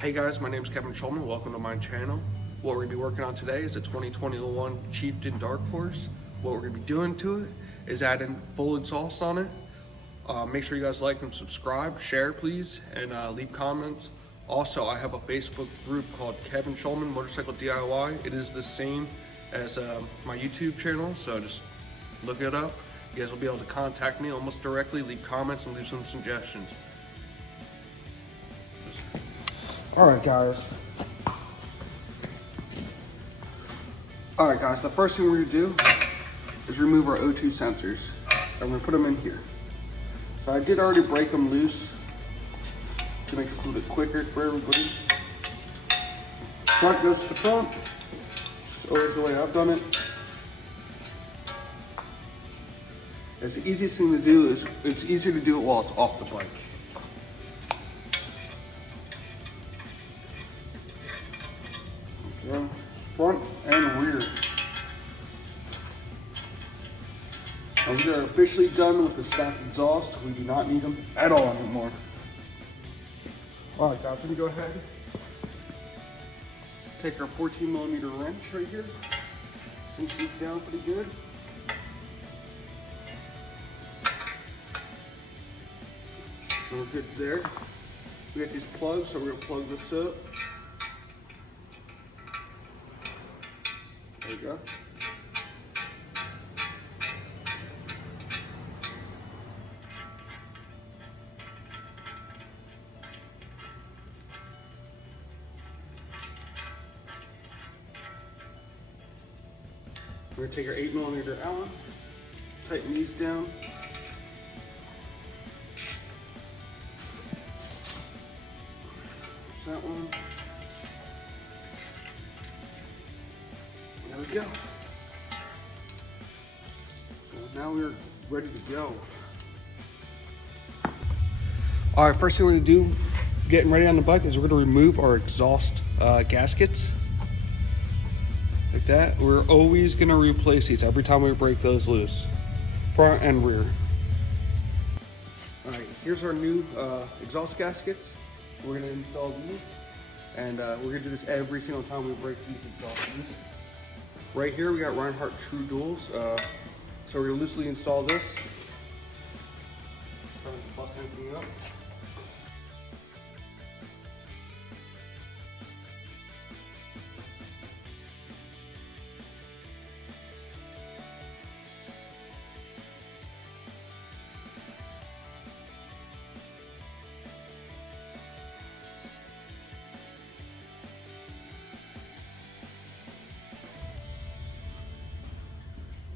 Hey guys, my name is Kevin Schulman. Welcome to my channel. What we're going to be working on today is a 2021 Chieftain Dark Horse. What we're going to be doing to it is adding full exhaust on it. Make sure you guys like and subscribe, share please, and leave comments. Also, I have a Facebook group called Kevin Schulman Motorcycle DIY. It is the same as my YouTube channel, so just look it up. You guys will be able to contact me almost directly, leave comments, and leave some suggestions. Alright guys, the first thing we're going to do is remove our O2 sensors. I'm going to put them in here. So I did already break them loose to make this a little bit quicker for everybody. Front goes to the front. It's always the way I've done it. It's the easiest thing to do is it's easier to do it while it's off the bike. Front and rear. And we are officially done with the stacked exhaust. We do not need them at all anymore. Alright guys, let me go ahead. Take our 14mm wrench right here. Cinch these down pretty good. And we're good there. We got these plugs, so we're going to plug this up. There you go. We're going to take our 8mm Allen, tighten these down. There's that one. There we go. So now we're ready to go. All right, first thing we're gonna do, getting ready on the bike, is we're gonna remove our exhaust gaskets. Like that. We're always gonna replace these every time we break those loose. Front and rear. All right, here's our new exhaust gaskets. We're gonna install these, and we're gonna do this every single time we break these exhaust loose. Right here we got Rinehart True Duels. So we're gonna loosely install this. Trying to bust anything up.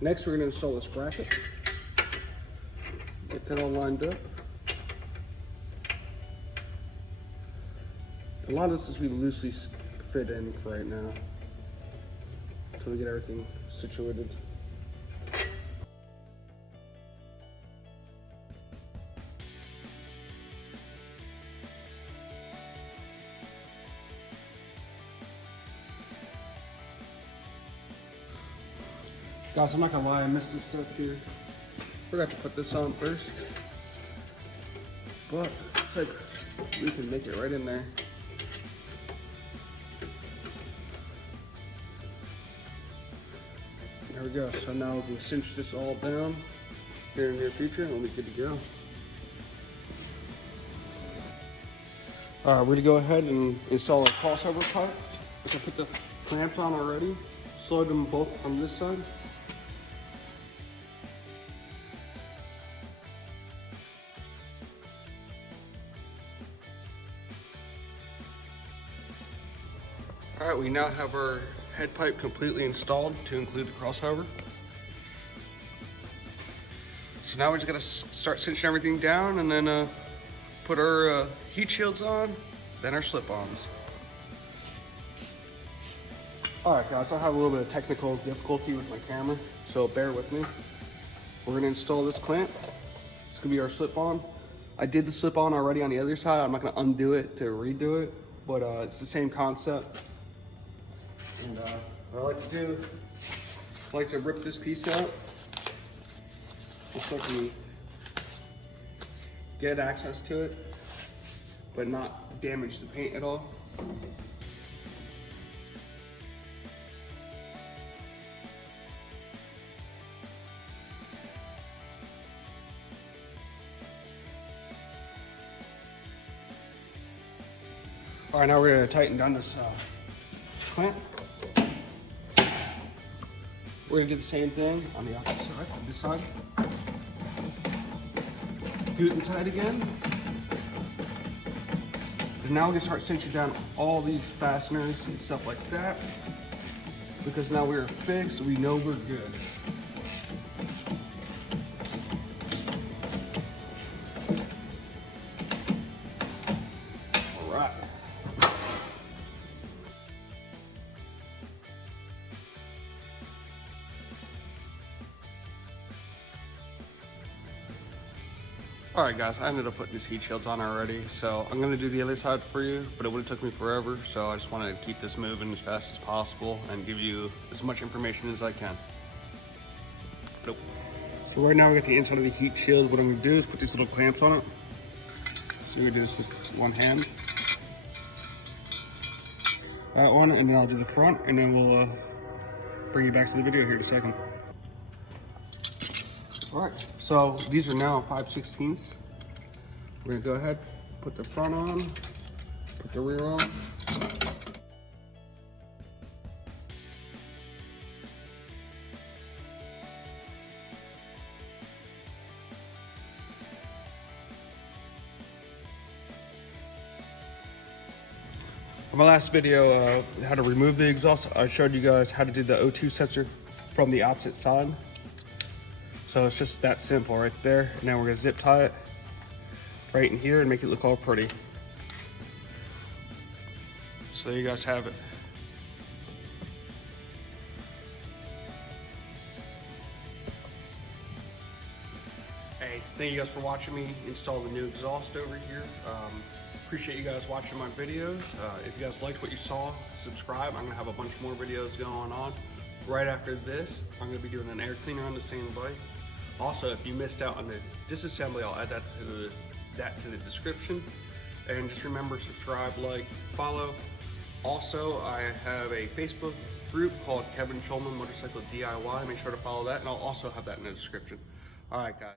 Next, we're going to install this bracket. Get that all lined up. A lot of this is going to be loosely fit in for right now until we get everything situated. Guys, I'm not gonna lie, I missed this stuff here. Forgot to put this on first. But it's like we can make it right in there. There we go. So now we can cinch this all down here in the near future and we'll be good to go. Alright, we're gonna go ahead and install our crossover part. So I put the clamps on already. Slide them both on this side. Alright, we now have our head pipe completely installed to include the crossover. So now we're just gonna start cinching everything down and then put our heat shields on, then our slip-ons. Alright guys, I have a little bit of technical difficulty with my camera, so bear with me. We're gonna install this clamp. It's gonna be our slip-on. I did the slip-on already on the other side. I'm not gonna undo it to redo it, but it's the same concept. And what I like to do, I like to rip this piece out, just so I can get access to it, but not damage the paint at all. All right, now we're gonna tighten down this clamp. We're gonna do the same thing on the opposite side, this side. Good and tight again. And now we're gonna start cinching down all these fasteners and stuff like that, because now we're fixed, we know we're good. All right. All right, guys, I ended up putting these heat shields on already, so I'm gonna do the other side for you, but it would've took me forever, so I just wanted to keep this moving as fast as possible and give you as much information as I can. Nope. So right now I got the inside of the heat shield. What I'm gonna do is put these little clamps on it. So I'm gonna do this with one hand. That one, and then I'll do the front, and then we'll bring you back to the video here in a second. All right, so these are now 5/16. We're gonna go ahead, put the front on, put the rear on. On my last video, how to remove the exhaust, I showed you guys how to do the O2 sensor from the opposite side. So it's just that simple right there. And now we're gonna zip tie it right in here and make it look all pretty. So there you guys have it. Hey, thank you guys for watching me install the new exhaust over here. Appreciate you guys watching my videos. If you guys liked what you saw, subscribe. I'm gonna have a bunch more videos going on. Right after this, I'm gonna be doing an air cleaner on the same bike. Also, if you missed out on the disassembly, I'll add that to the description. And just remember, subscribe, like, follow. Also, I have a Facebook group called Kevin Schulman Motorcycle DIY. Make sure to follow that, and I'll also have that in the description. All right, guys.